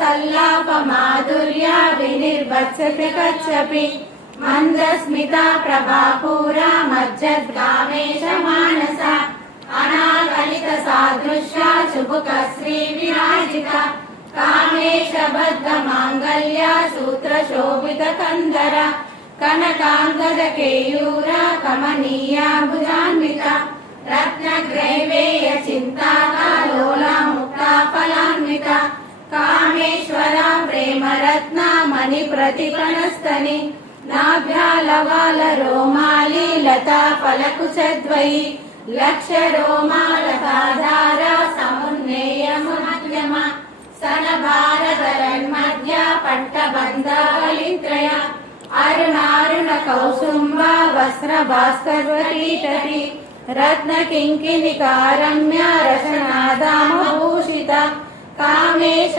सल्लाप माधुर्या विनिर्वत्सते कच्छपि मंदस्मिता प्रभापूरा मज्जद्गामेश मानसा अनागलित सादृश्या चुबुक श्री विराजिता कामेश बद्ध मांगल्य सूत्र शोभित कंदर कनकांगद केयूरा कमनीया भुजान्विता रत्न ग्रैवेय चिंताका लोला मुक्ता फलान्विता कामेश्वरा प्रेम रत्ना मणि प्रतिपणस्तनि नाभ्यालवाल रोमाली लता फलकुचद्वयी लक्ष रोमालताधारा समुन्नेय मध्यम सन भारतरन्मध्य पट्टबन्धवलित्रय अरुणारुण कौसुम्ब वस्त्र भास्कर्वतीतटी रत्न किंकिनिकारम्य रसनादामभूषिता कामेश